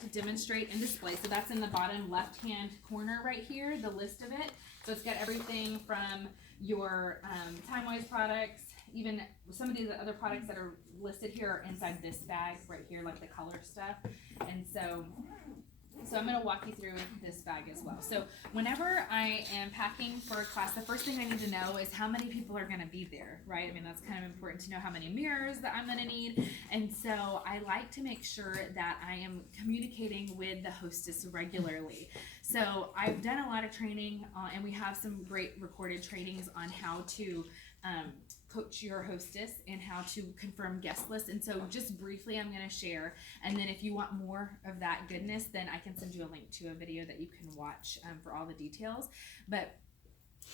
to demonstrate and display. So that's in the bottom left-hand corner right here, the list of it. So it's got everything from your Time-Wise products, even some of these other products that are listed here are inside this bag right here, like the color stuff. And so I'm going to walk you through this bag as well. So whenever I am packing for a class, the first thing I need to know is how many people are going to be there, right? I mean, that's kind of important to know how many mirrors that I'm going to need. And so I like to make sure that I am communicating with the hostess regularly. So I've done a lot of training, and we have some great recorded trainings on how to coach your hostess and how to confirm guest lists. And so just briefly I'm going to share, and then if you want more of that goodness, then I can send you a link to a video that you can watch for all the details. But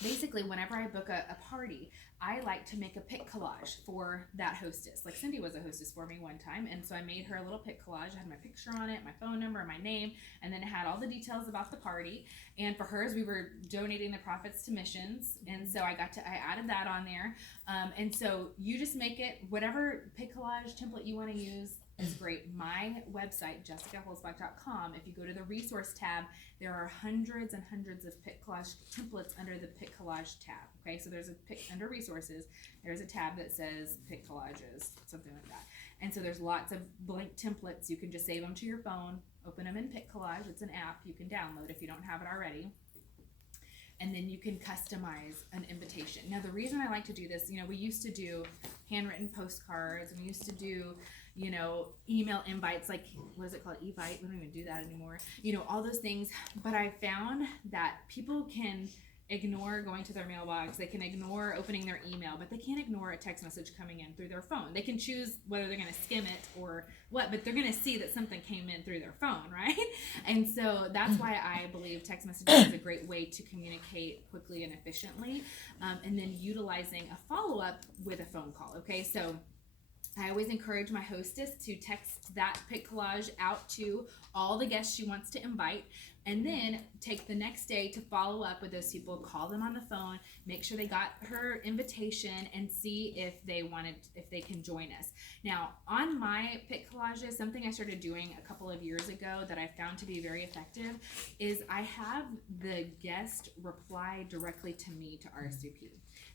basically, whenever I book a party, I like to make a pic collage for that hostess. Like Cindy was a hostess for me one time, and so I made her a little pic collage. I had my picture on it, my phone number, my name, and then it had all the details about the party. And for hers, we were donating the profits to missions, and so I added that on there. And so you just make it whatever pic collage template you want to use is great. My website, jessicaholzbach.com, if you go to the resource tab, there are hundreds and hundreds of pic collage templates under the pic collage tab. Okay, so there's a pic under resources, there's a tab that says pic collages, something like that. And so there's lots of blank templates. You can just save them to your phone, open them in Pic Collage. It's an app you can download if you don't have it already. And then you can customize an invitation. Now, the reason I like to do this, we used to do handwritten postcards, and we used to do, email invites, like, what is it called? Evite. We don't even do that anymore. All those things. But I found that people can ignore going to their mailbox. They can ignore opening their email, but they can't ignore a text message coming in through their phone. They can choose whether they're going to skim it or what, but they're going to see that something came in through their phone, right? And so that's why I believe text messaging is a great way to communicate quickly and efficiently, and then utilizing a follow-up with a phone call. Okay, so I always encourage my hostess to text that pic collage out to all the guests she wants to invite, and then take the next day to follow up with those people, call them on the phone, make sure they got her invitation, and see if they can join us. Now, on my pic collages, something I started doing a couple of years ago that I found to be very effective is I have the guest reply directly to me to RSVP.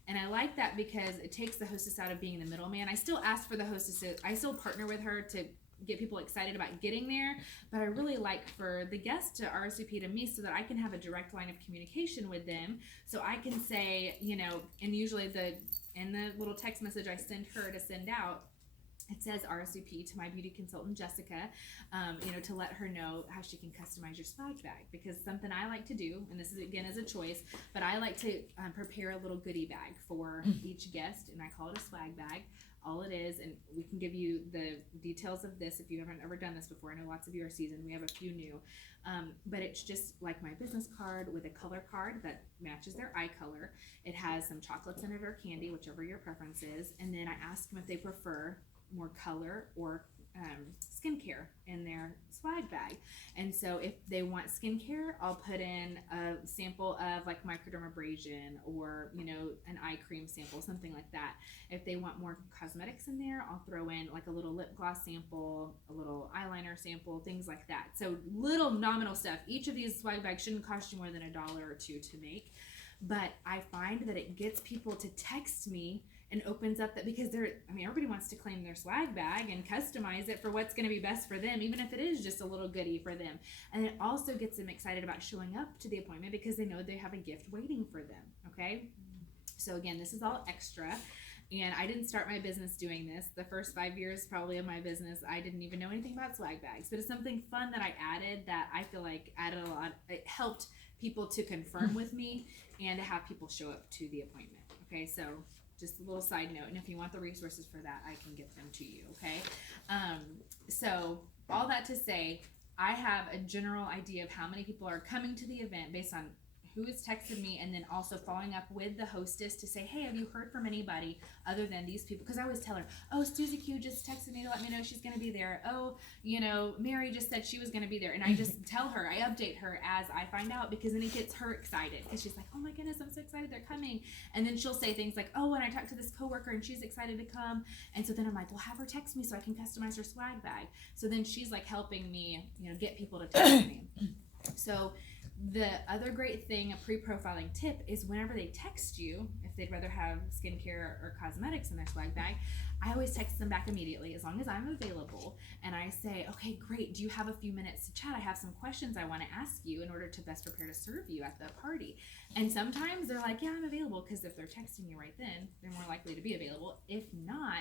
And I like that because it takes the hostess out of being the middleman. I still ask for the hostess, I still partner with her to get people excited about getting there, but I really like for the guest to RSVP to me so that I can have a direct line of communication with them. So I can say, and usually in the little text message I send her to send out, it says RSVP to my beauty consultant, Jessica, to let her know how she can customize your swag bag. Because something I like to do, and this is again as a choice, but I like to prepare a little goodie bag for each guest, and I call it a swag bag. All it is, and we can give you the details of this if you haven't ever done this before. I know lots of you are seasoned. We have a few new. But it's just like my business card with a color card that matches their eye color. It has some chocolates in it or candy, whichever your preference is. And then I ask them if they prefer more color or skincare in their swag bag. And so if they want skincare, I'll put in a sample of like microdermabrasion or, an eye cream sample, something like that. If they want more cosmetics in there, I'll throw in like a little lip gloss sample, a little eyeliner sample, things like that. So little nominal stuff. Each of these swag bags shouldn't cost you more than $1 or $2 to make. But I find that it gets people to text me and opens up that, because everybody wants to claim their swag bag and customize it for what's going to be best for them, even if it is just a little goodie for them. And it also gets them excited about showing up to the appointment because they know they have a gift waiting for them. Okay. So again, this is all extra. And I didn't start my business doing this. The first 5 years probably of my business, I didn't even know anything about swag bags, but it's something fun that I added that I feel like added a lot. It helped people to confirm with me and to have people show up to the appointment. Okay. So just a little side note, and if you want the resources for that, I can get them to you, okay? So all that to say, I have a general idea of how many people are coming to the event based on who has texted me, and then also following up with the hostess to say, hey, have you heard from anybody other than these people? Because I always tell her, oh, Susie Q just texted me to let me know she's going to be there. Oh, Mary just said she was going to be there. And I just tell her, I update her as I find out, because then it gets her excited, because she's like, oh my goodness, I'm so excited they're coming. And then she'll say things like, oh, and I talked to this coworker and she's excited to come. And so then I'm like, well, have her text me so I can customize her swag bag. So then she's like helping me, get people to text me. So the other great thing, a pre-profiling tip, is whenever they text you, if they'd rather have skincare or cosmetics in their swag bag, I always text them back immediately as long as I'm available. And I say, okay, great. Do you have a few minutes to chat? I have some questions I want to ask you in order to best prepare to serve you at the party. And sometimes they're like, yeah, I'm available, because if they're texting you right then, they're more likely to be available. If not,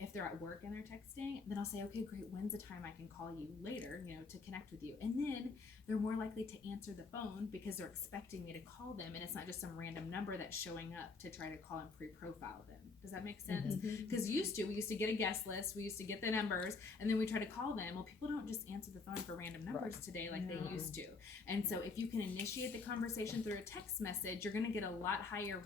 if they're at work and they're texting, then I'll say, okay, great. When's the time I can call you later, to connect with you? And then they're more likely to answer the phone because they're expecting me to call them, and it's not just some random number that's showing up to try to call and pre-profile them. Does that make sense? Because we used to get a guest list, we used to get the numbers, and then we try to call them. Well, people don't just answer the phone for random numbers today like they used to. And so if you can initiate the conversation through a text message, you're going to get a lot higher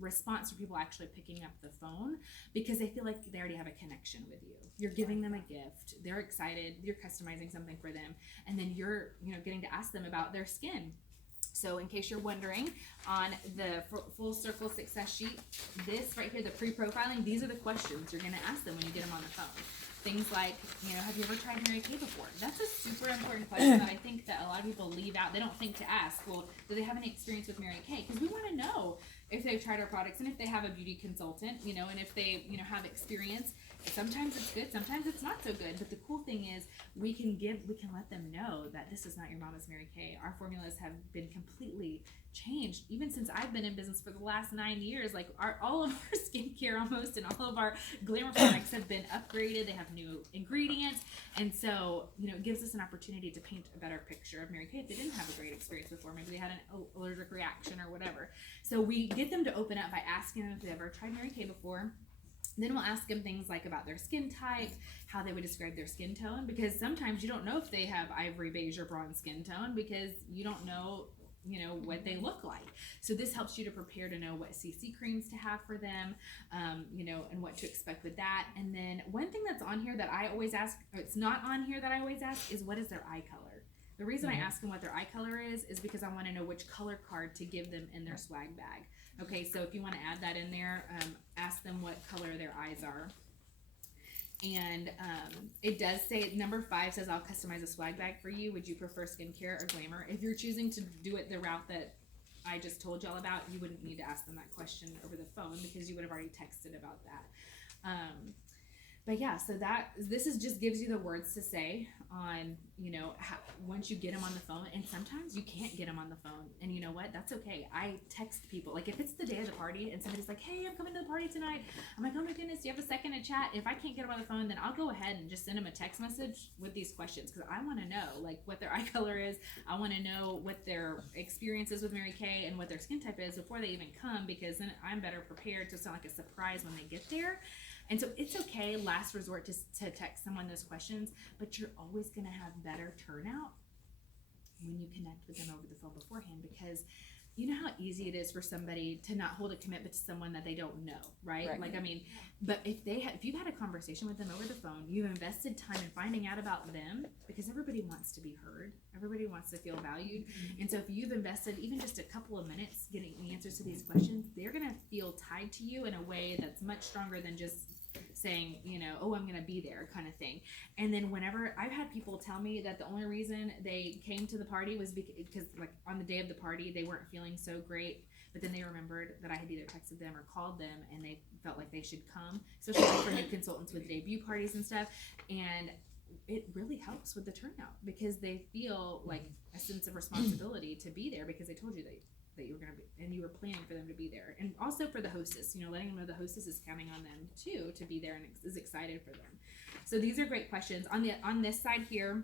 response for people actually picking up the phone, because they feel like they already have a connection with you. You're giving them a gift, they're excited, you're customizing something for them, and then you're getting to ask them about their skin. So in case you're wondering, on the full circle success sheet, this right here, the pre-profiling, these are the questions you're going to ask them when you get them on the phone. Things like, have you ever tried Mary Kay before? That's a super important question that I think that a lot of people leave out. They don't think to ask, well, do they have any experience with Mary Kay? Because we want to know if they've tried our products, and if they have a beauty consultant, and if they, have experience. Sometimes it's good, sometimes it's not so good. But the cool thing is we can let them know that this is not your mama's Mary Kay. Our formulas have been completely changed, even since I've been in business for the last 9 years. Like all of our skincare almost, and all of our glamour products have been upgraded. They have new ingredients, and so it gives us an opportunity to paint a better picture of Mary Kay if they didn't have a great experience before. Maybe they had an allergic reaction or whatever. So we get them to open up by asking them if they've ever tried Mary Kay before. Then we'll ask them things like about their skin type, how they would describe their skin tone, because sometimes you don't know if they have ivory, beige, or bronze skin tone, because you don't know what they look like. So this helps you to prepare to know what CC creams to have for them, and what to expect with that. And then one thing that's on here that I always ask, or it's not on here that I always ask, is what is their eye color? The reason I ask them what their eye color is because I want to know which color card to give them in their swag bag. Okay, so if you want to add that in there, ask them what color their eyes are. And it does say, number 5 says, I'll customize a swag bag for you. Would you prefer skincare or glamour? If you're choosing to do it the route that I just told y'all about, you wouldn't need to ask them that question over the phone, because you would have already texted about that. But yeah, so this just gives you the words to say on, once you get them on the phone. And sometimes you can't get them on the phone, and you know what? That's okay. I text people. Like if it's the day of the party and somebody's like, hey, I'm coming to the party tonight. I'm like, oh my goodness, do you have a second to chat? If I can't get them on the phone, then I'll go ahead and just send them a text message with these questions, because I want to know like what their eye color is. I want to know what their experience is with Mary Kay and what their skin type is before they even come, because then I'm better prepared to sound like a surprise when they get there. And so it's okay, last resort, to text someone those questions, but you're always going to have better turnout when you connect with them over the phone beforehand, because you know how easy it is for somebody to not hold a commitment to someone that they don't know, right? Like, I mean, but if you've had a conversation with them over the phone, you've invested time in finding out about them, because everybody wants to be heard. Everybody wants to feel valued. And so if you've invested even just a couple of minutes getting the answers to these questions, they're going to feel tied to you in a way that's much stronger than just saying, oh, I'm going to be there kind of thing. And then whenever I've had people tell me that the only reason they came to the party was because like on the day of the party, they weren't feeling so great, but then they remembered that I had either texted them or called them, and they felt like they should come, especially like for new consultants with debut parties and stuff. And it really helps with the turnout, because they feel like a sense of responsibility to be there, because they told you that you were going to be, and you were planning for them to be there. And also for the hostess, letting them know the hostess is counting on them too to be there and is excited for them. So these are great questions. On this side here,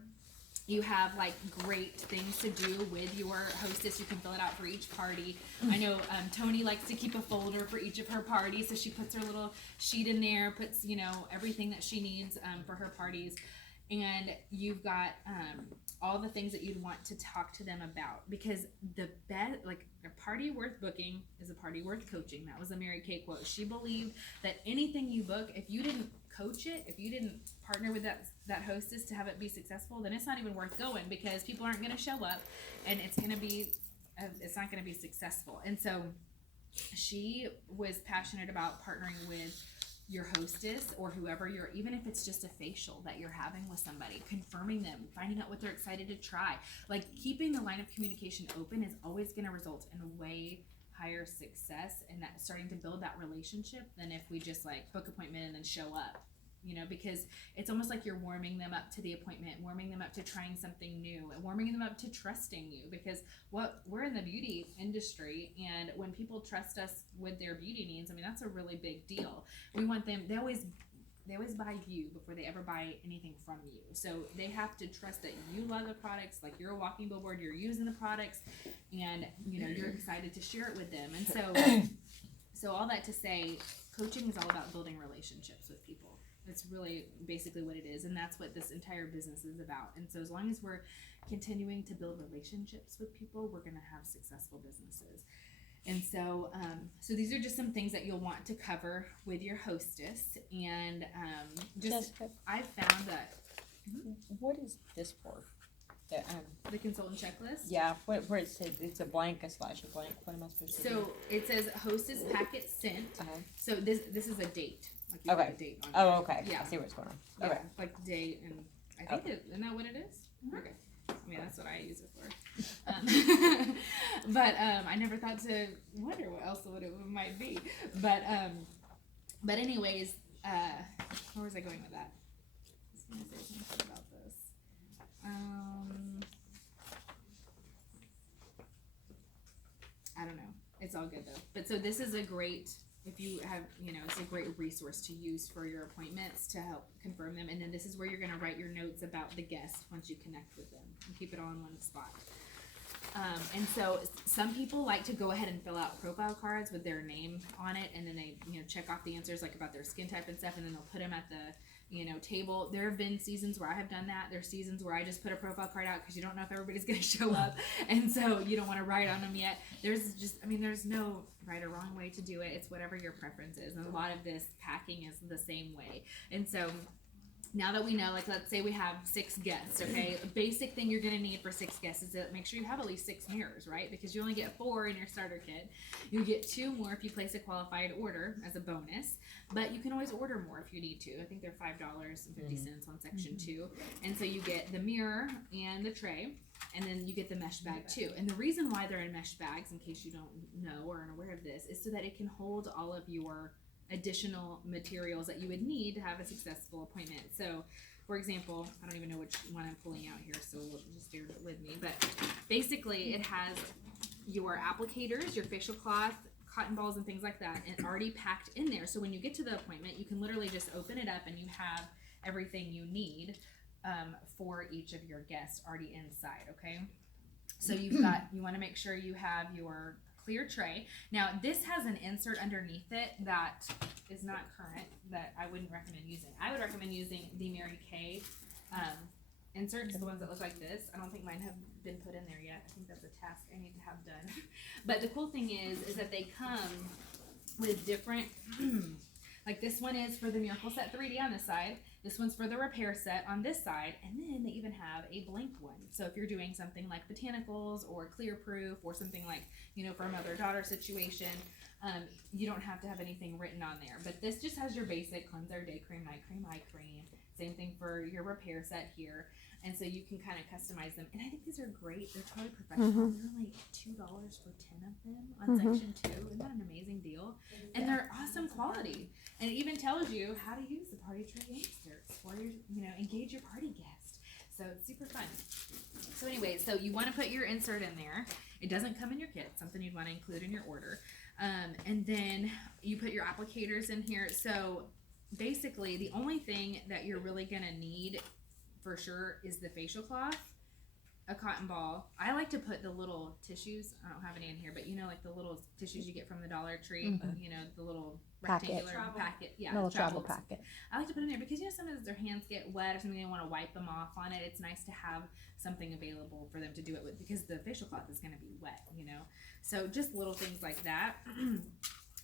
you have like great things to do with your hostess. You can fill it out for each party. I know Tony likes to keep a folder for each of her parties, so she puts her little sheet in there, puts everything that she needs for her parties. and you've got all the things that you'd want to talk to them about, because the best, like, a party worth booking is a party worth coaching. That was a Mary Kay quote. She believed that anything you book, if you didn't coach it, if you didn't partner with that hostess to have it be successful, then it's not even worth going, because people aren't going to show up, and it's not going to be successful. And so she was passionate about partnering with your hostess or whoever even if it's just a facial that you're having with somebody, confirming them, finding out what they're excited to try. Like, keeping the line of communication open is always going to result in way higher success, and that starting to build that relationship, than if we just like book appointment and then show up, because it's almost like you're warming them up to the appointment, warming them up to trying something new, and warming them up to trusting you, because we're in the beauty industry, and when people trust us with their beauty needs, I mean, that's a really big deal. We want them, they always buy you before they ever buy anything from you. So they have to trust that you love the products, like you're a walking billboard, you're using the products, and you're excited to share it with them. And so all that to say, coaching is all about building relationships with people. That's really basically what it is, and that's what this entire business is about. And so as long as we're continuing to build relationships with people, we're going to have successful businesses. And so so these are just some things that you'll want to cover with your hostess. And Jessica, I found that what is this for? the consultant checklist. Yeah, where it says it's a blank / a blank. What am I supposed to do? So it says hostess packet sent. So this is a date. Like you Okay. put a date on Oh, it. okay. Yeah. I see what's going on. Yeah, Okay. like the date, and I think isn't that what it is? Okay. I mean, that's what I use it for. But I never thought to wonder what else it might be. But anyways, where was I going with that? I was going to say something about this. I don't know. It's all good though. But so this is a great, if you have, it's a great resource to use for your appointments to help confirm them. And then this is where you're going to write your notes about the guest once you connect with them, and keep it all in one spot. And so some people like to go ahead and fill out profile cards with their name on it, and then they, check off the answers like about their skin type and stuff, and then they'll put them at the, table. There have been seasons where I have done that. There's seasons where I just put a profile card out because you don't know if everybody's going to show up, and so you don't want to write on them yet. There's no right or wrong way to do it. It's whatever your preference is, and a lot of this packing is the same way. And so now that we know, like, let's say we have 6 guests, okay? A basic thing you're going to need for 6 guests is to make sure you have at least 6 mirrors, right? Because you only get 4 in your starter kit. You get 2 more if you place a qualified order as a bonus, but you can always order more if you need to. I think they're $5.50 on section 2. And so you get the mirror and the tray, and then you get the mesh bag too. And the reason why they're in mesh bags, in case you don't know or aren't aware of this, is so that it can hold all of your additional materials that you would need to have a successful appointment. So, for example, I don't even know which one I'm pulling out here, so just bear with me. But basically, it has your applicators, your facial cloth, cotton balls, and things like that, and already packed in there. So when you get to the appointment, you can literally just open it up, and you have everything you need for each of your guests already inside. Okay, so you want to make sure you have your clear tray. Now this has an insert underneath it that is not current, that I wouldn't recommend using. I would recommend using the Mary Kay inserts, the ones that look like this. I don't think mine have been put in there yet. I think that's a task I need to have done. But the cool thing is that they come with different like this one is for the Miracle Set 3D on this side. This one's for the repair set on this side, and then they even have a blank one. So if you're doing something like botanicals or clear proof or something like, for a mother-daughter situation, you don't have to have anything written on there. But this just has your basic cleanser, day cream, night cream, eye cream. Same thing for your repair set here. And so you can kind of customize them. And I think these are great. They're totally professional. They're only $2 for 10 of them on section 2. Isn't that an amazing deal? And they're awesome quality. And it even tells you how to use the party tray inserts for your, engage your party guest. So it's super fun. So anyway, so you want to put your insert in there. It doesn't come in your kit. It's something you'd want to include in your order. And then you put your applicators in here. So basically, the only thing that you're really going to need for sure is the facial cloth a cotton ball. I like to put the little tissues. I don't have any in here, but you know, like the little tissues you get from the Dollar Tree. You know, the little rectangular packet. Yeah, little travel packet. I like to put in there because you know sometimes their hands get wet or something, they want to wipe them off on it. It's nice to have something available for them to do it with because the facial cloth is going to be wet. You know, so just little things like that.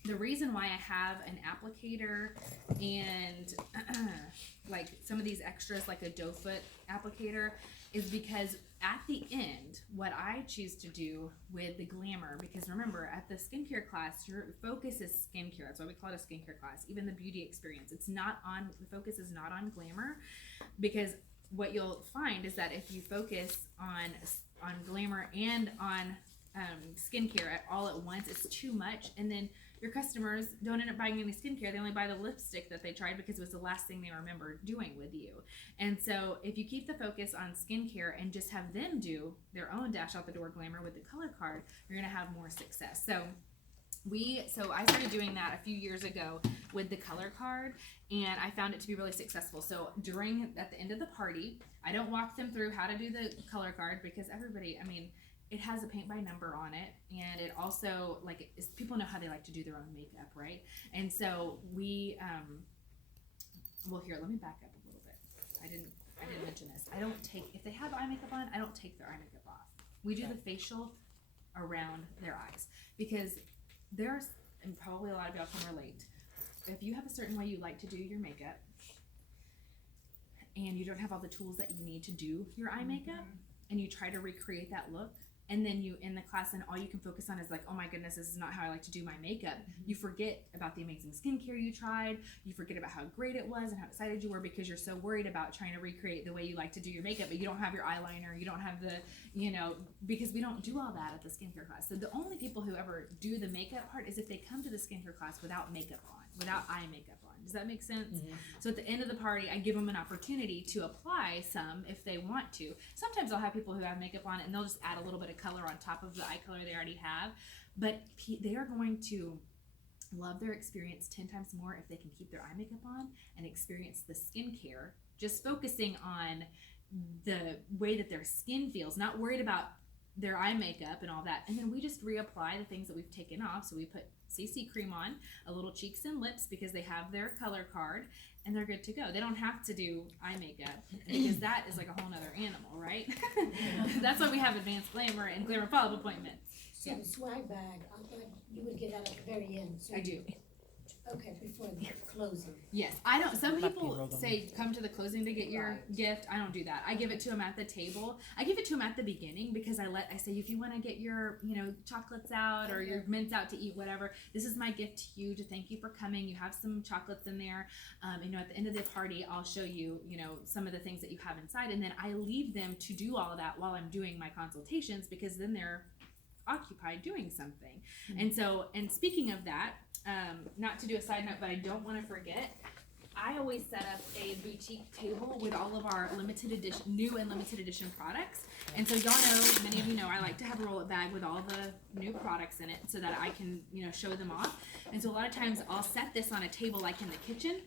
The reason why I have an applicator and like some of these extras like a doe foot applicator is because at the end, what I choose to do with the glamour, because remember at the skincare class, your focus is skincare. That's why we call it a skincare class. Even the beauty experience, it's not on, the focus is not on glamour, because what you'll find is that if you focus on glamour and on skincare all at once, it's too much, and then your customers don't end up buying any skincare. They only buy the lipstick that they tried because it was the last thing they remember doing with you. And so if you keep the focus on skincare and just have them do their own dash out the door glamour with the color card, you're gonna have more success. So I started doing that a few years ago with the color card, and I found it to be really successful. So at the end of the party, I don't walk them through how to do the color card because everybody, I mean, it has a paint by number on it, and it also people know how they like to do their own makeup, right? And so well, here, let me back up a little bit. I didn't mention this. I don't take, if they have eye makeup on, I don't take their eye makeup off. We do the facial around their eyes because there's, and probably a lot of y'all can relate, if you have a certain way you like to do your makeup and you don't have all the tools that you need to do your eye makeup and you try to recreate that look, and then you in the class and all you can focus on is like, oh my goodness, this is not how I like to do my makeup. You forget about the amazing skincare you tried. You forget about how great it was and how excited you were because you're so worried about trying to recreate the way you like to do your makeup, but you don't have your eyeliner, you don't have the, because we don't do all that at the skincare class. So the only people who ever do the makeup part is if they come to the skincare class without makeup on, without eye makeup on. Does that make sense? So at the end of the party, I give them an opportunity to apply some if they want to. Sometimes I'll have people who have makeup on it and they'll just add a little bit of color on top of the eye color they already have. But they are going to love their experience 10 times more if they can keep their eye makeup on and experience the skincare, just focusing on the way that their skin feels, not worried about their eye makeup and all that. And then we just reapply the things that we've taken off. So we put CC cream on, a little cheeks and lips because they have their color card and they're good to go. They don't have to do eye makeup because that is like a whole nother animal, right? That's why we have advanced glamour and glamour follow-up appointments. So the swag bag, I thought you would get that at the very end. So I do. Okay, before the closing. Yes, I don't. Some people say come to the closing to get your gift. I don't do that. I give it to them at the table. I give it to them at the beginning because I say if you want to get your chocolates out or your mints out to eat, whatever. This is my gift to you to thank you for coming. You have some chocolates in there. At the end of the party, I'll show you some of the things that you have inside, and then I leave them to do all of that while I'm doing my consultations because then they're occupied doing something. And speaking of that, not to do a side note, but I don't want to forget, I always set up a boutique table with all of our new and limited edition products. And so y'all know, many of you know, I like to have a roll-up bag with all the new products in it so that I can, show them off. And so a lot of times I'll set this on a table like in the kitchen,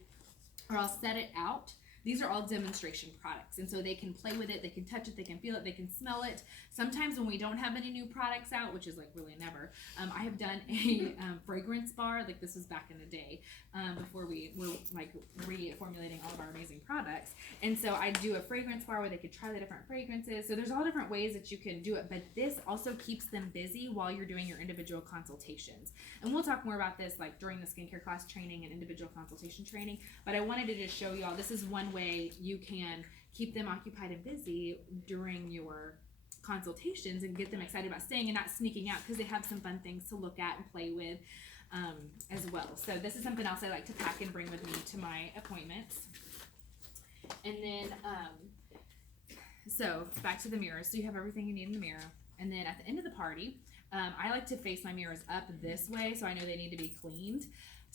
or I'll set it out. These are all demonstration products, and so they can play with it, they can touch it, they can feel it, they can smell it. Sometimes when we don't have any new products out, which is like really never, I have done a fragrance bar, like this was back in the day, before we were like reformulating all of our amazing products. And so I do a fragrance bar where they could try the different fragrances. So there's all different ways that you can do it, but this also keeps them busy while you're doing your individual consultations. And we'll talk more about this like during the skincare class training and individual consultation training, but I wanted to just show y'all, this is one way you can keep them occupied and busy during your consultations and get them excited about staying and not sneaking out because they have some fun things to look at and play with as well. So this is something else I like to pack and bring with me to my appointments. And then so back to the mirrors. So you have everything you need in the mirror, and then at the end of the party, I like to face my mirrors up this way so I know they need to be cleaned.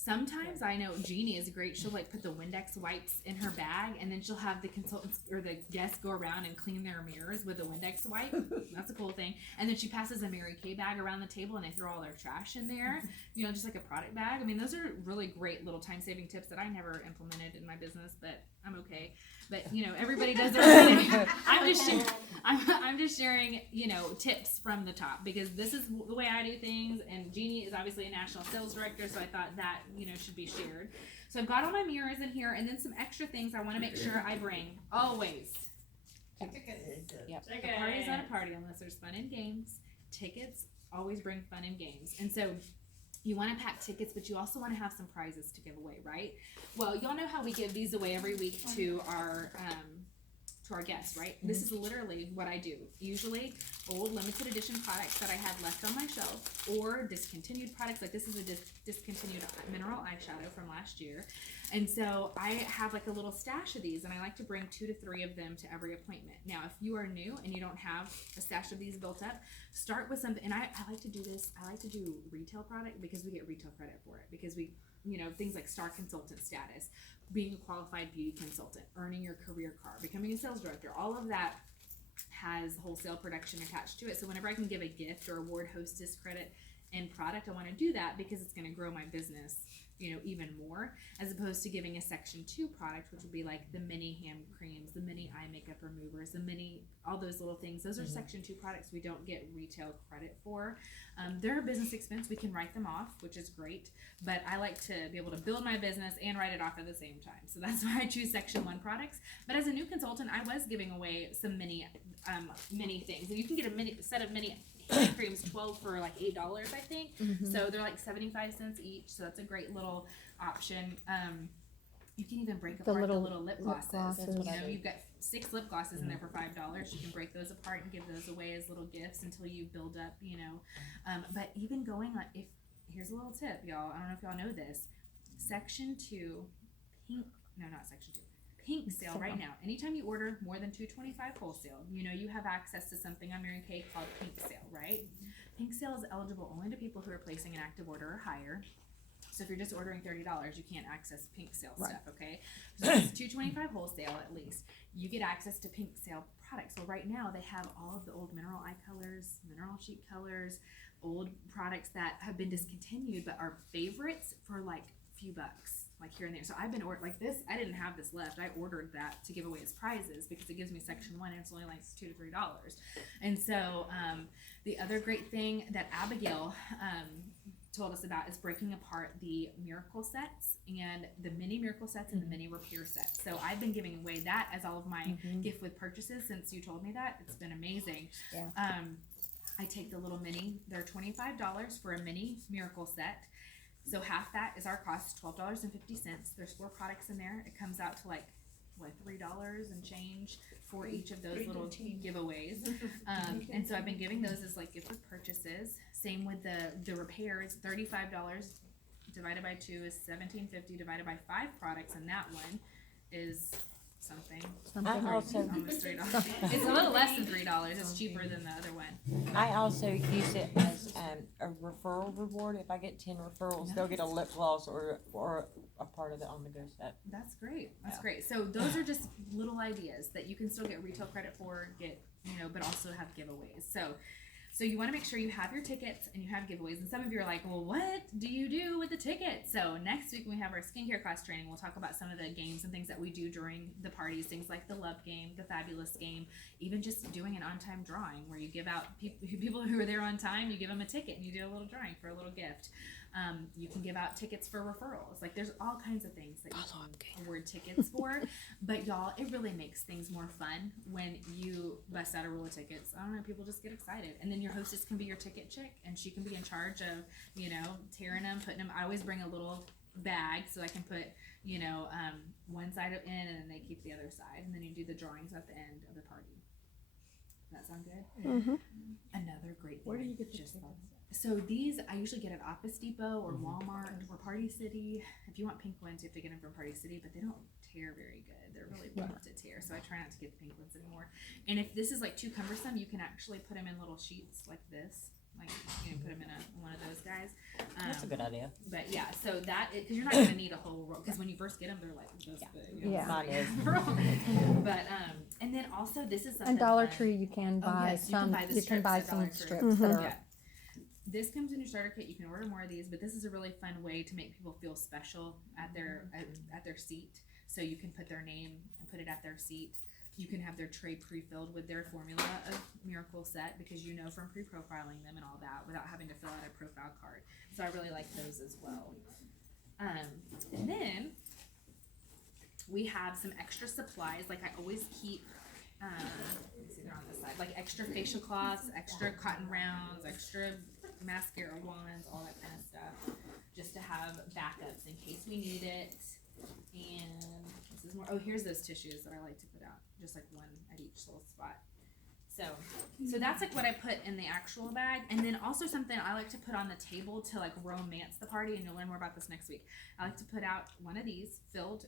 Sometimes I know Jeannie is great. She'll like put the Windex wipes in her bag, and then she'll have the consultants or the guests go around and clean their mirrors with a Windex wipe. That's a cool thing. And then she passes a Mary Kay bag around the table, and they throw all their trash in there, just like a product bag. I mean, those are really great little time-saving tips that I never implemented in my business, but I'm okay. But you know, everybody does their own thing. I'm just sharing, you know, tips from the top because this is the way I do things. And Jeannie is obviously a national sales director, so I thought that, you know, should be shared. So I've got all my mirrors in here, and then some extra things I want to make sure I bring always. Yep. A party's not a party unless there's fun and games. Tickets always bring fun and games, and so you want to pack tickets, but you also want to have some prizes to give away, right? Well, y'all know how we give these away every week to our guests, right? Mm-hmm. This is literally what I do. Usually old limited edition products that I had left on my shelf or discontinued products. Like this is a discontinued mineral eyeshadow from last year. And so I have like a little stash of these and I like to bring 2 to 3 of them to every appointment. Now, if you are new and you don't have a stash of these built up, start with something. And I like to do this. I like to do retail product because we get retail credit for it because we, you know, things like star consultant status, being a qualified beauty consultant, earning your career card, becoming a sales director, all of that has wholesale production attached to it. So whenever I can give a gift or award hostess credit and product, I want to do that because it's going to grow my business, you know, even more, as opposed to giving a section 2 product, which would be like the mini hand creams, the mini eye makeup removers, the mini, all those little things. Those are section 2 products we don't get retail credit for. They're a business expense. We can write them off, which is great, but I like to be able to build my business and write it off at the same time. So that's why I choose section 1 products. But as a new consultant, I was giving away some mini things. And you can get a mini set of mini hand creams, 12 for like $8, I think. So they're like 75 cents each. So that's a great little option. You can even break apart the little lip glosses. You know, you've got 6 lip glosses in there for $5. You can break those apart and give those away as little gifts until you build up, you know. But even going like, if here's a little tip, y'all. I don't know if y'all know this. Section 2, not section 2. Pink sale right now. Anytime you order more than $2.25 wholesale, you know you have access to something on Mary Kay called Pink Sale, right? Pink Sale is eligible only to people who are placing an active order or higher. So if you're just ordering $30, you can't access Pink Sale stuff, okay? So it's $2.25 wholesale at least. You get access to Pink Sale products. So right now they have all of the old mineral eye colors, mineral cheek colors, old products that have been discontinued but are favorites for like a few bucks, like here and there. So I've been ordering like this. I didn't have this left. I ordered that to give away as prizes because it gives me section 1 and it's only like $2 to $3. And so the other great thing that Abigail told us about is breaking apart the miracle sets and the mini miracle sets and the mini repair sets. So I've been giving away that as all of my gift with purchases since you told me that. It's been amazing. Yeah. I take the little mini. They're $25 for a mini miracle set. So half that is our cost, $12.50. There's 4 products in there. It comes out to like, what, $3 and change for each of those little giveaways. And so I've been giving those as like gift with purchases. Same with the repairs, $35 divided by 2 is $17.50 divided by 5 products, and that one is something. Almost $3. It's a little less than $3. It's cheaper than the other one. I also use it as a referral reward. If I get 10 referrals, they'll get a lip gloss or a part of the on the go set. That's great. That's great. So those are just little ideas that you can still get retail credit for, but also have giveaways. So you want to make sure you have your tickets and you have giveaways. And some of you are like, well, what do you do with the tickets? So next week when we have our skincare class training, we'll talk about some of the games and things that we do during the parties, things like the love game, the fabulous game, even just doing an on-time drawing where you give out people who are there on time, you give them a ticket and you do a little drawing for a little gift. You can give out tickets for referrals. Like there's all kinds of things that you can award tickets for. But y'all, it really makes things more fun when you bust out a roll of tickets. I don't know, people just get excited. And then your hostess can be your ticket chick and she can be in charge of, tearing them, putting them. I always bring a little bag so I can put, one side in and then they keep the other side. And then you do the drawings at the end of the party. Does that sound good? Mm-hmm. Another great thing. Where do you get just So these I usually get at Office Depot or Walmart or Party City. If you want pink ones, you have to get them from Party City, but they don't tear very good. They're really rough to tear, so I try not to get the pink ones anymore. And if this is like too cumbersome, you can actually put them in little sheets like this. Like put them in one of those guys. That's a good idea. But yeah, so that because you're not gonna need a whole roll because when you first get them, they're like this big. Mine is. But and then also this is something. And Dollar Tree, you can buy some. You can buy some strips that are. This comes in your starter kit. You can order more of these, but this is a really fun way to make people feel special at their seat. so you can put their name and put it at their seat. You can have their tray pre-filled with their formula of Miracle Set, because you know from pre-profiling them and all that without having to fill out a profile card. So I really like those as well. And then we have some extra supplies. Like I always keep, let me see, they're on this side, like extra facial cloths, extra cotton rounds, extra mascara wands, all that kind of stuff, just to have backups in case we need it. And this is more, oh, here's those tissues that I like to put out, just like one at each little spot. So that's like what I put in the actual bag. And then also something I like to put on the table to like romance the party, and you'll learn more about this next week. I like to put out one of these filled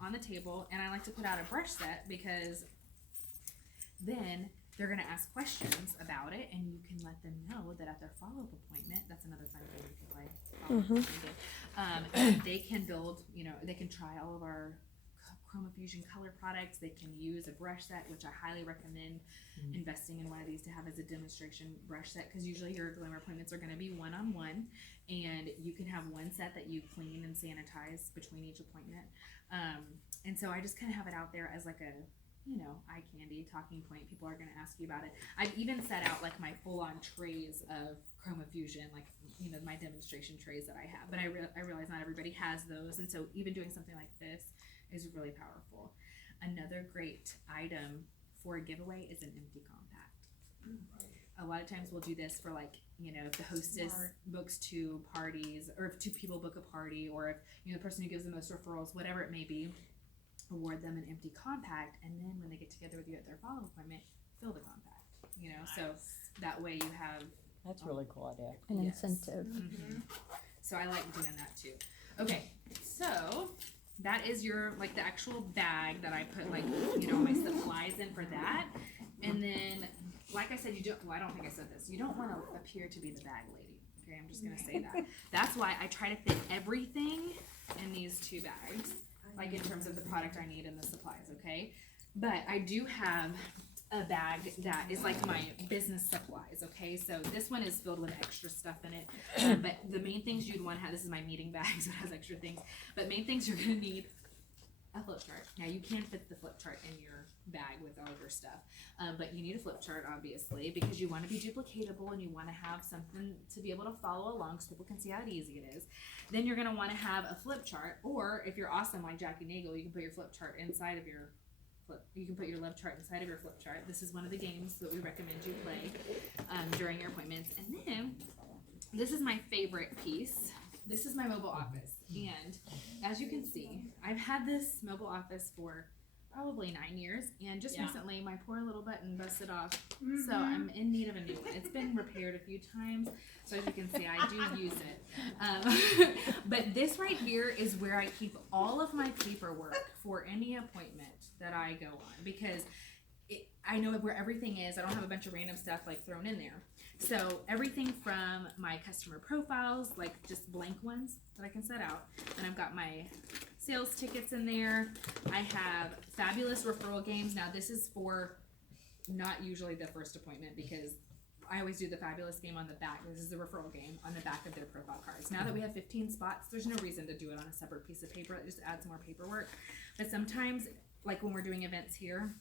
on the table, and I like to put out a brush set, because then they're gonna ask questions about it, and you can let them know that at their follow-up appointment, that's another fun game you can play. And they can build, they can try all of our Chroma Fusion color products. They can use a brush set, which I highly recommend investing in one of these to have as a demonstration brush set, because usually your glamour appointments are going to be one-on-one, and you can have one set that you clean and sanitize between each appointment. And so I just kind of have it out there as like a eye candy talking point. People are going to ask you about it. I've even set out like my full-on trays of Chroma Fusion, like my demonstration trays that I have, but I realize not everybody has those, and so even doing something like this is really powerful. Another great item for a giveaway is an empty compact. A lot of times we'll do this for like, if the hostess books 2 parties, or if 2 people book a party, or if the person who gives the most referrals, whatever it may be, award them an empty compact, and then when they get together with you at their follow-up appointment, fill the compact. So that way you have, That's really cool idea. An yes. incentive. So I like doing that too. Okay, so that is your, like, the actual bag that I put, like, my supplies in for that. And then, like I said, I don't think I said this, you don't want to appear to be the bag lady. Okay, I'm just going to say that. That's why I try to fit everything in these 2 bags, like in terms of the product I need and the supplies, okay? But I do have a bag that is like my business supplies, okay? So this one is filled with extra stuff in it, but the main things you'd want to have, this is my meeting bag, so it has extra things, but main things you're going to need: a flip chart. Now you can fit the flip chart in your bag with all of your stuff, but you need a flip chart, obviously, because you want to be duplicatable and you want to have something to be able to follow along so people can see how easy it is. Then you're going to want to have a flip chart, or if you're awesome like Jackie Nagel, you can put your flip chart inside of your you can put your love chart inside of your flip chart. This is one of the games that we recommend you play during your appointments. And then this is my favorite piece. This is my mobile office, and as you can see, I've had this mobile office for probably 9 years, and just recently my poor little button busted off, so I'm in need of a new one. It's been repaired a few times, so as you can see, I do use it. But this right here is where I keep all of my paperwork for any appointment that I go on, because I know where everything is. I don't have a bunch of random stuff like thrown in there. So everything from my customer profiles, like just blank ones that I can set out, and I've got my sales tickets in there. I have fabulous referral games. Now this is for not usually the first appointment, because I always do the fabulous game on the back. This is the referral game on the back of their profile cards. Now that we have 15 spots, there's no reason to do it on a separate piece of paper. It just adds more paperwork. But sometimes, like when we're doing events here,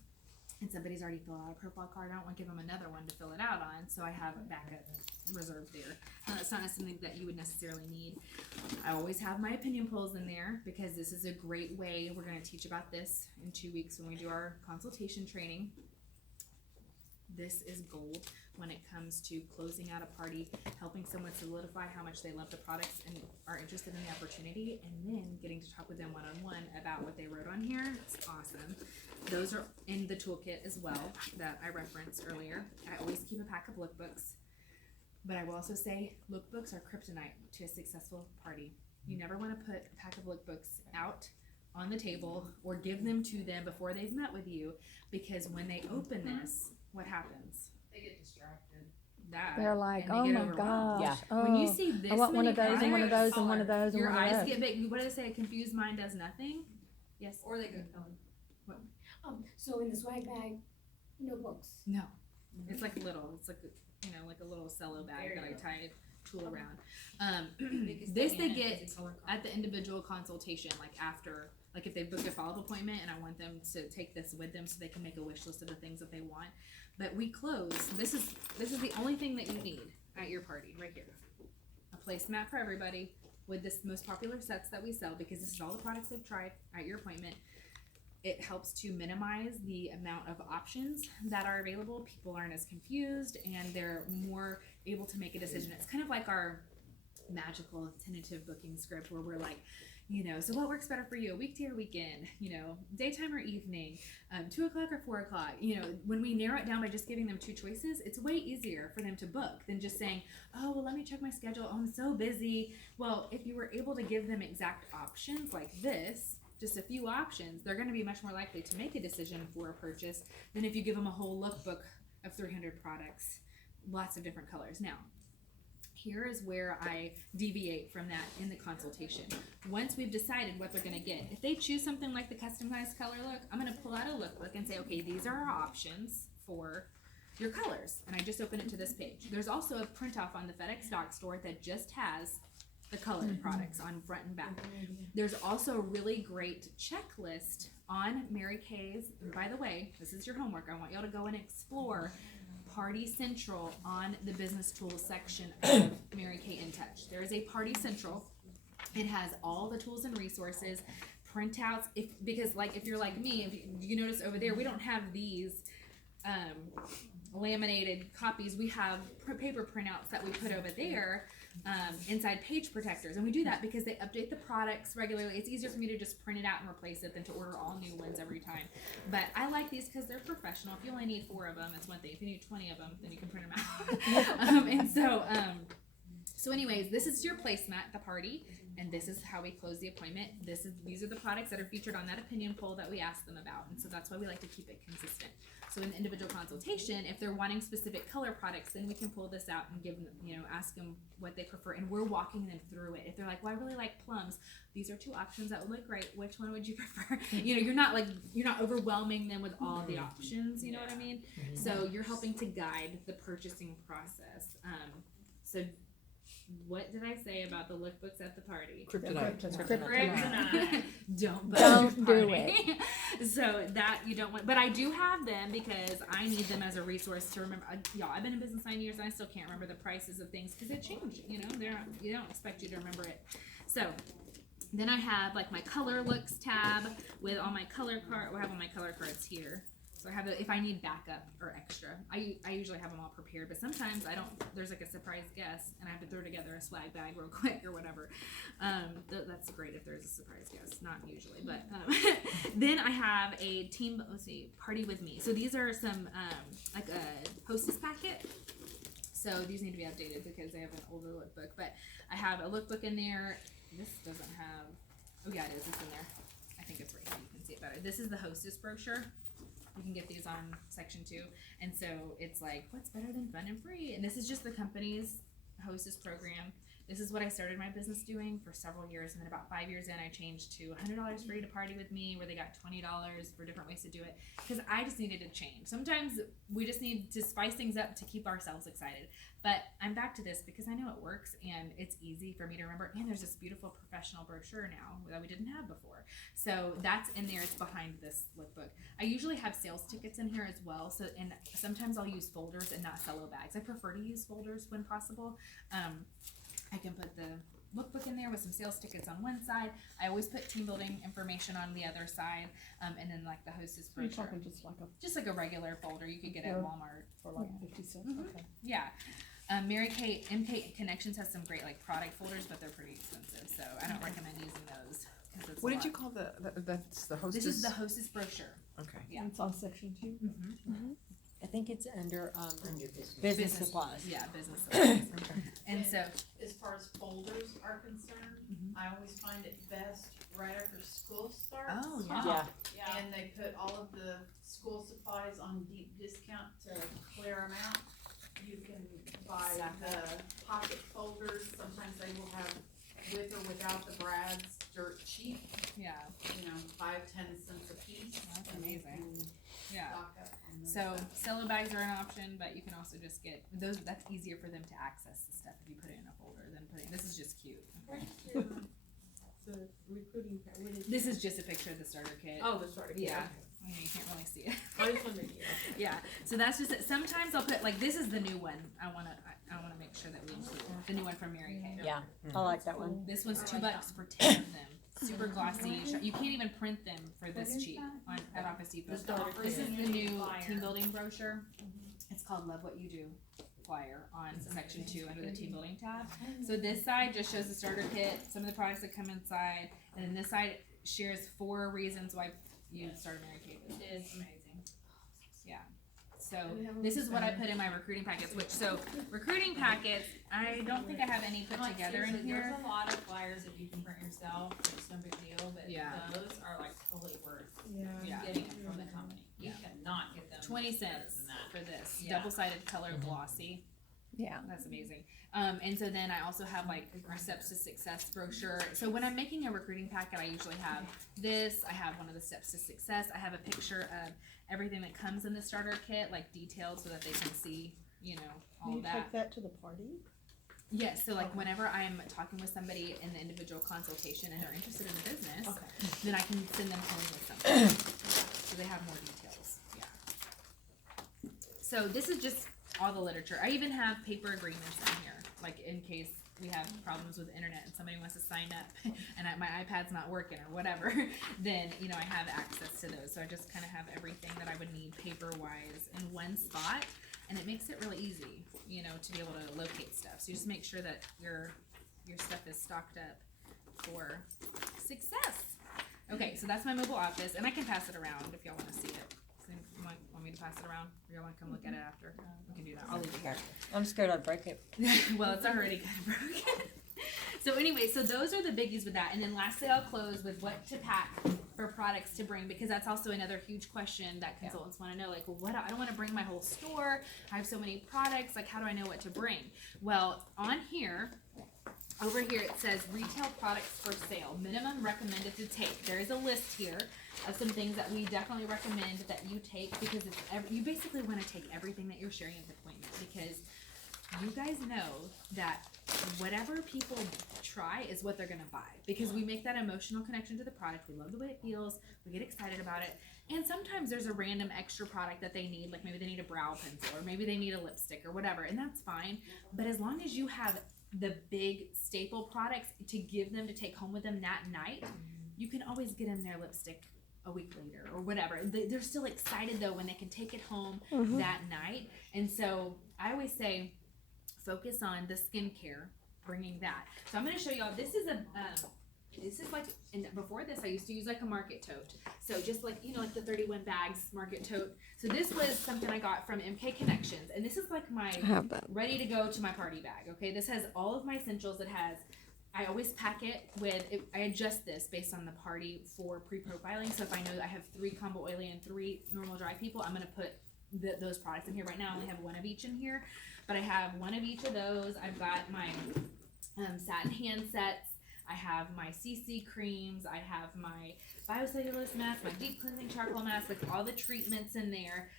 and somebody's already filled out a profile card, I don't want to give them another one to fill it out on, so I have a backup reserved there. Now, that's not something that you would necessarily need. I always have my opinion polls in there, because this is a great way. We're going to teach about this in 2 weeks when we do our consultation training. This is gold when it comes to closing out a party, helping someone solidify how much they love the products and are interested in the opportunity, and then getting to talk with them one-on-one about what they wrote on here. It's awesome. Those are in the toolkit as well that I referenced earlier. I always keep a pack of lookbooks, but I will also say lookbooks are kryptonite to a successful party. You never want to put a pack of lookbooks out on the table or give them to them before they've met with you, because when they open this, what happens? They get distracted. They're like, and they oh get my overwhelmed. gosh. Yeah. Oh, When you see this I want one many of those and one of products, those and one of those and your one of eyes those. get big. What do they say? A confused mind does nothing. Yes. Or they go, So in the swag bag, no books. No. It's like little. It's like like a little cello bag that I tie a tool around. This they get at the individual consultation, like after, like if they book a follow-up appointment and I want them to take this with them so they can make a wish list of the things that they want. But we close, this is the only thing that you need at your party, right here. A placemat for everybody with this most popular sets that we sell, because this is all the products they've tried at your appointment. It helps to minimize the amount of options that are available. People aren't as confused and they're more able to make a decision. It's kind of like our magical tentative booking script where we're like, you know, so what works better for you, a weekday or weekend, you know, daytime or evening, 2 o'clock or 4 o'clock. You know, when we narrow it down by just giving them 2 choices, it's way easier for them to book than just saying, oh, well, let me check my schedule. Oh, I'm so busy. Well, if you were able to give them exact options like this, just a few options, they're going to be much more likely to make a decision for a purchase than if you give them a whole lookbook of 300 products, lots of different colors. Now, here is where I deviate from that in the consultation. Once we've decided what they're going to get, if they choose something like the customized color look, I'm going to pull out a lookbook and say, okay, these are our options for your colors. And I just open it to this page. There's also a print off on the FedEx Dock Store that just has the colored products on front and back. There's also a really great checklist on Mary Kay's. And by the way, this is your homework. I want y'all to go and explore Party Central on the business tools section of Mary Kay In Touch. There is a Party Central. It has all the tools and resources, printouts. Because if you're like me, if you notice over there, we don't have these laminated copies. We have paper printouts that we put over there inside page protectors, and we do that because they update the products regularly. It's easier for me to just print it out and replace it than to order all new ones every time. But I like these because they're professional. If you only need 4 of them, that's one thing. If you need 20 of them, then you can print them out. So anyways, this is your placemat at the party, and this is how we close the appointment. These are the products that are featured on that opinion poll that we asked them about, and so that's why we like to keep it consistent. So in the individual consultation, if they're wanting specific color products, then we can pull this out and give them, ask them what they prefer, and we're walking them through it. If they're like, well, I really like plums, these are 2 options that would look great. Which one would you prefer? You're not overwhelming them with all the options. You know what I mean? So you're helping to guide the purchasing process. So what did I say about the lookbooks at the party? Kryptonite. Kryptonite. Don't do it. So that you don't want, but I do have them because I need them as a resource to remember. I've been in business 9 years and I still can't remember the prices of things because they change. You don't expect you to remember it. So then I have like my color looks tab with all my color card. I have all my color cards here. So I have if I need backup or extra. I usually have them all prepared, but sometimes I don't. There's like a surprise guest, and I have to throw together a swag bag real quick or whatever. That's great if there's a surprise guest. Not usually, but then I have a team. Let's see, party with me. So these are some like a hostess packet. So these need to be updated because they have an older lookbook. But I have a lookbook in there. This doesn't have. Oh yeah, it is. It's in there. I think it's right here. You can see it better. This is the hostess brochure. You can get these on section 2, and so it's like, what's better than fun and free? And this is just the company's hostess program. This is what I started my business doing for several years, and then about 5 years in, I changed to $100 free to party with me, where they got $20 for different ways to do it, because I just needed to change. Sometimes we just need to spice things up to keep ourselves excited. But I'm back to this because I know it works, and it's easy for me to remember. And there's this beautiful professional brochure now that we didn't have before. So that's in there. It's behind this lookbook. I usually have sales tickets in here as well. So, and sometimes I'll use folders and not cello bags. I prefer to use folders when possible. I can put the lookbook in there with some sales tickets on one side. I always put team building information on the other side, and then like the hostess brochure. You're talking just like a regular folder you could get at Walmart for like 50 cents. Okay. Yeah. Mary Kay MK Connections has some great like product folders, but they're pretty expensive, so I don't recommend using those. It's What did you call that's the hostess? This is the hostess brochure. Okay. Yeah. It's on section 2. I think it's under business supplies. Yeah, business supplies. And so, as far as folders are concerned, I always find it best right after school starts. oh Yeah. And they put all of the school supplies on deep discount to clear them out. You can buy the pocket folders. Sometimes they will have with or without the brads, dirt cheap. yeah, 5-10 cents a piece. That's and you amazing. can Yeah. stock up on those So stuff. cello bags are an option, but you can also just get those. That's easier for them to access the stuff if you put it in a folder than putting. This is just cute. Okay. the recruiting part? What is This that? is just a picture of the starter kit. Oh, the starter kit. Yeah. Okay. I mean, you can't really see it. I just wanted to, Yeah, so that's just it. Sometimes I'll put, like, this is the new one. I wanna make sure that we include the new one from Mary Kay. Yeah, I like that one. This was $2 for 10 of them. Super glossy. You can't even print them for this cheap at Office Depot. The starter This is kit. the new team building brochure. It's called Love What You Do flyer on section 2 under the team building tab. So this side just shows the starter kit, some of the products that come inside, and then this side shares 4 reasons why you started Mary Kay. It is amazing. Yeah. So this is what I put in my recruiting packets, recruiting packets, I don't think I have any put Like, together in seriously, here. There's a lot of flyers that you can print yourself, it's no big deal, but Yeah. those are like totally worth Yeah. getting them from the company. You cannot get them 20 better cents than that. for this Yeah. double-sided color glossy. Yeah. That's amazing. And so then I also have like our Steps to Success brochure. So when I'm making a recruiting packet, I usually have this. I have one of the Steps to Success. I have a picture of everything that comes in the starter kit, like detailed, so that they can see, all You of that. take that to the party? Yes. So like whenever I'm talking with somebody in the individual consultation and they're interested in the business, then I can send them home with something, so they have more details. Yeah. So this is just all the literature. I even have paper agreements in here, like in case we have problems with the internet and somebody wants to sign up and my iPad's not working or whatever, then, I have access to those. So I just kind of have everything that I would need paper-wise in one spot, and it makes it really easy, to be able to locate stuff. So you just make sure that your stuff is stocked up for success. Okay, so that's my mobile office, and I can pass it around if y'all want to see it. So you want me to pass it around? Or y'all want to come look at it after? We can do that. I'll leave it here. I'm scared I'd break it. Well, it's already kind of broken. So anyway, so those are the biggies with that. And then lastly, I'll close with what to pack for products to bring, because that's also another huge question that consultants want to know. Like, well, I don't want to bring my whole store. I have so many products. Like, how do I know what to bring? Well, on here, over here, it says retail products for sale, minimum recommended to take. There is a list here of some things that we definitely recommend that you take, because you basically want to take everything that you're sharing at the appointment, because you guys know that whatever people try is what they're going to buy, because we make that emotional connection to the product. We love the way it feels. We get excited about it. And sometimes there's a random extra product that they need, like maybe they need a brow pencil or maybe they need a lipstick or whatever, and that's fine. But as long as you have the big staple products to give them to take home with them that night, you can always get them their lipstick a week later or whatever. They're still excited though when they can take it home that night. And so I always say focus on the skincare, bringing that. So I'm going to show y'all, this is like, and before this I used to use like a market tote. So just like, like the 31 bags market tote. So this was something I got from MK Connections, and this is like my ready to go to my party bag. Okay, this has all of my essentials. I always pack it with, I adjust this based on the party for pre-profiling. So if I know that I have 3 combo oily and 3 normal dry people, I'm going to put those products in here. Right now I only have 1 of each in here, but I have 1 of each of those. I've got my satin hand sets. I have my CC creams. I have my biocellulose mask, my deep cleansing charcoal mask, like all the treatments in there.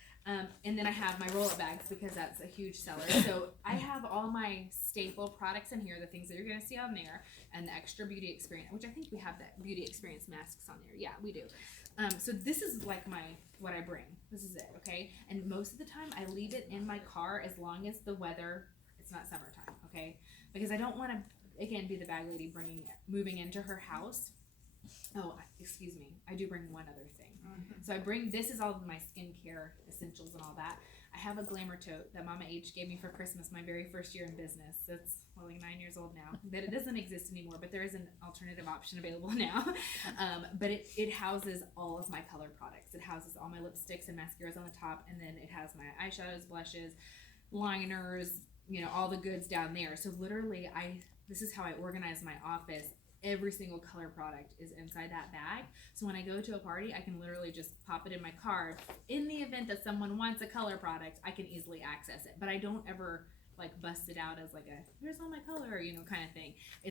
And then I have my roll-up bags, because that's a huge seller. So I have all my staple products in here, the things that you're going to see on there, and the extra beauty experience, which I think we have that beauty experience masks on there. Yeah, we do. So this is like what I bring. This is it, okay? And most of the time I leave it in my car as long as the weather, it's not summertime, okay? Because I don't want to, again, be the bag lady moving into her house. Oh, excuse me. I do bring one other thing. So this is all of my skincare essentials and all that. I have a glamour tote that Mama H gave me for Christmas, my very first year in business. So it's like 9 years old now. That it doesn't exist anymore, but there is an alternative option available now. But it houses all of my color products. It houses all my lipsticks and mascaras on the top, and then it has my eyeshadows, blushes, liners, all the goods down there. So literally, this is how I organize my office. Every single color product is inside that bag. So when I go to a party, I can literally just pop it in my card. In the event that someone wants a color product, I can easily access it. But I don't ever like bust it out as like here's all my color, kind of thing.